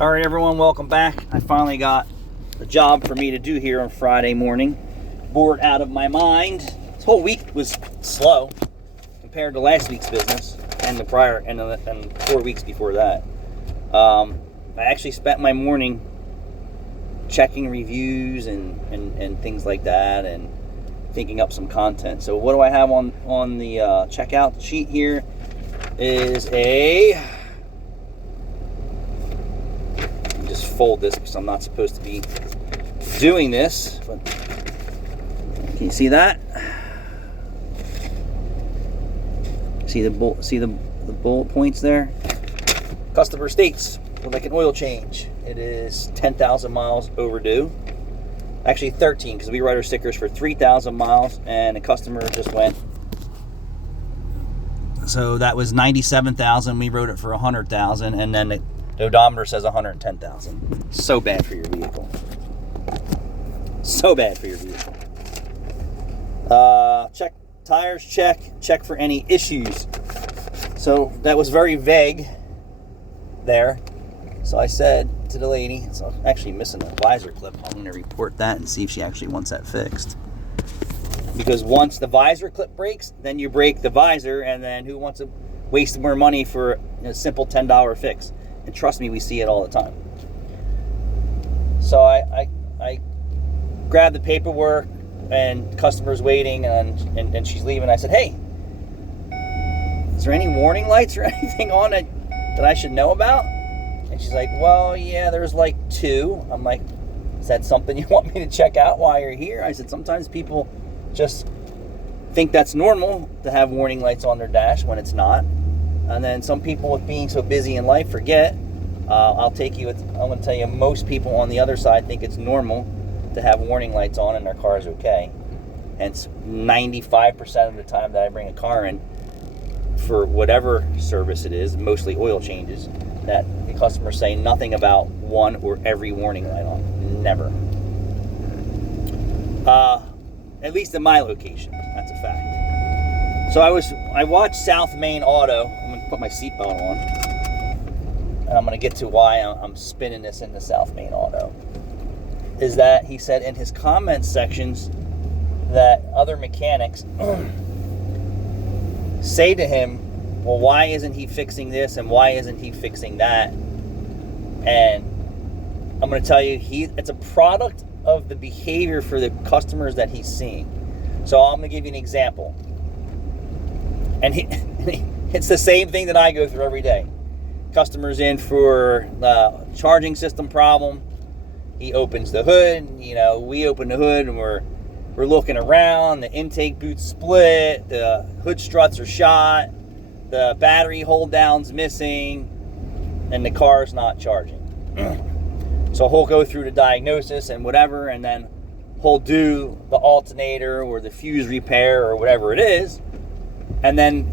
All right, everyone, welcome back. I finally got a job for me to do here on Friday morning. Bored out of my mind. This whole week was slow compared to last week's business and the prior and 4 weeks before that. I actually spent my morning checking reviews and things like that and thinking up some content. So what do I have on the checkout sheet here is just fold this because I'm not supposed to be doing this, but can you see that? See the bullet points there? Customer states would like an oil change. It is 10,000 miles overdue. Actually 13, because we write our stickers for 3,000 miles and the customer just went. So that was 97,000. We wrote it for 100,000, and then the odometer says 110,000. So bad for your vehicle. So bad for your vehicle. Check tires, check for any issues. So that was very vague there. So I said to the lady, so I'm actually missing a visor clip. I'm going to report that and see if she actually wants that fixed. Because once the visor clip breaks, then you break the visor, and then who wants to waste more money for a simple $10 fix? And trust me, we see it all the time. So I grabbed the paperwork, and customer's waiting, and she's leaving. I said, hey, is there any warning lights or anything on it that I should know about? And she's like, well, yeah, there's like 2. I'm like, is that something you want me to check out while you're here? I said, sometimes people just think that's normal to have warning lights on their dash when it's not. And then some people, with being so busy in life, forget. I'm going to tell you, most people on the other side think it's normal to have warning lights on and their car is okay. And 95% of the time that I bring a car in for whatever service it is, mostly oil changes, that the customers say nothing about one or every warning light on. Never. At least in my location. That's a fact. So I watched South Main Auto. I'm going to put my seatbelt on. And I'm going to get to why I'm spinning this into South Main Auto. Is that he said in his comments sections that other mechanics say to him, well, why isn't he fixing this and why isn't he fixing that? And I'm going to tell you, it's a product of the behavior for the customers that he's seeing. So I'm going to give you an example. And it's the same thing that I go through every day. Customer's in for the charging system problem. He opens the hood. We open the hood and we're looking around. The intake boot's split. The hood struts are shot. The battery hold down's missing. And the car's not charging. So he'll go through the diagnosis and whatever, and then he'll do the alternator or the fuse repair or whatever it is. And then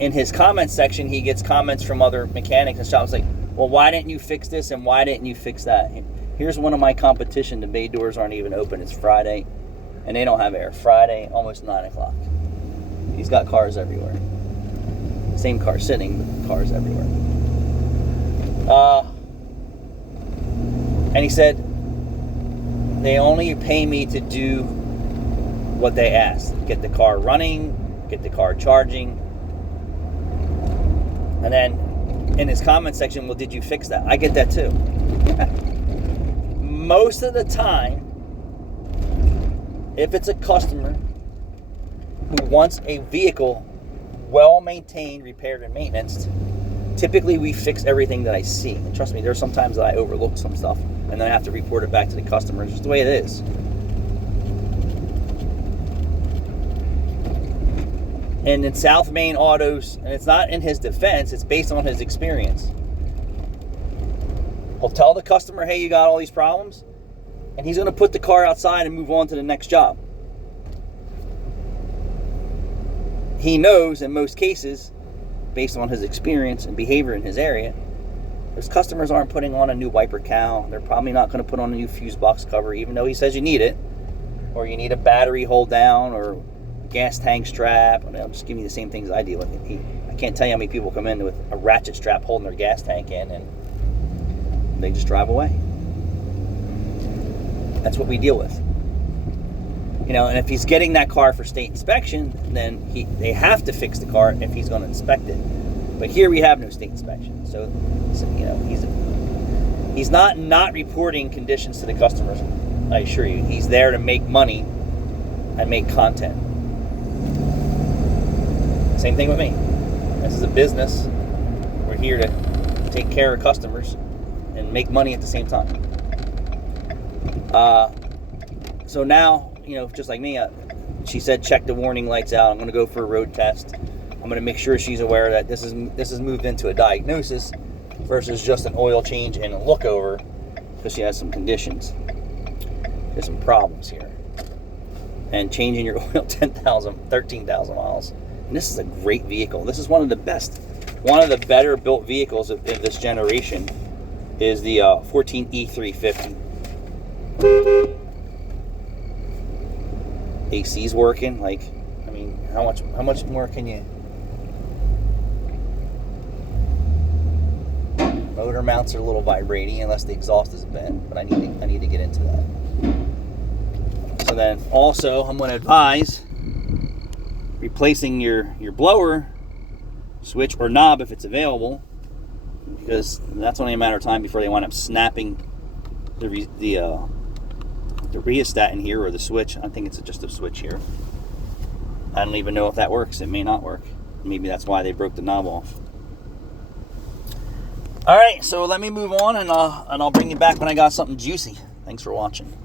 in his comments section, he gets comments from other mechanics and shops like, well, why didn't you fix this and why didn't you fix that? Here's one of my competition. The bay doors aren't even open. It's Friday, and they don't have air. Friday, almost 9 o'clock. He's got cars everywhere. Same car sitting, but cars everywhere. And he said, they only pay me to do what they ask. Get the car running, get the car charging. And then in his comment section, well, did you fix that? I get that too. Most of the time, if it's a customer who wants a vehicle well-maintained, repaired, and maintained, typically we fix everything that I see. And trust me, there's sometimes that I overlook some stuff and then I have to report it back to the customer. It's just the way it is. And in South Main Autos, and it's not in his defense, it's based on his experience. He'll tell the customer, hey, you got all these problems, and he's going to put the car outside and move on to the next job. He knows in most cases, based on his experience and behavior in his area, those customers aren't putting on a new wiper cowl. They're probably not going to put on a new fuse box cover, even though he says you need it. Or you need a battery hold down or gas tank strap. I mean, I'm just giving you the same things I deal with. I can't tell you how many people come in with a ratchet strap holding their gas tank in. And they just drive away. That's what we deal with. You know, and if he's getting that car for state inspection, then they have to fix the car if he's going to inspect it. But here we have no state inspection, so you know, he's not reporting conditions to the customers. I assure you, he's there to make money and make content. Same thing with me. This is a business. We're here to take care of customers and make money at the same time. So now, you know, just like me, she said check the warning lights out. I'm going to go for a road test. I'm going to make sure she's aware that this is moved into a diagnosis versus just an oil change and a look over, because she has some conditions. There's some problems here. And changing your oil 13,000 miles. And this is a great vehicle. This is one of the better built vehicles of this generation is the 14 e350. AC's working. Like, I mean, how much more can you? Motor mounts are a little vibrating unless the exhaust is bent, but I need to get into that. So then also I'm going to advise replacing your blower switch or knob if it's available, because that's only a matter of time before they wind up snapping the rheostat in here, or the switch. I think it's just a switch here. I don't even know if that works. It may not work. Maybe that's why they broke the knob off. All right, so let me move on, and I'll bring you back when I got something juicy. Thanks for watching.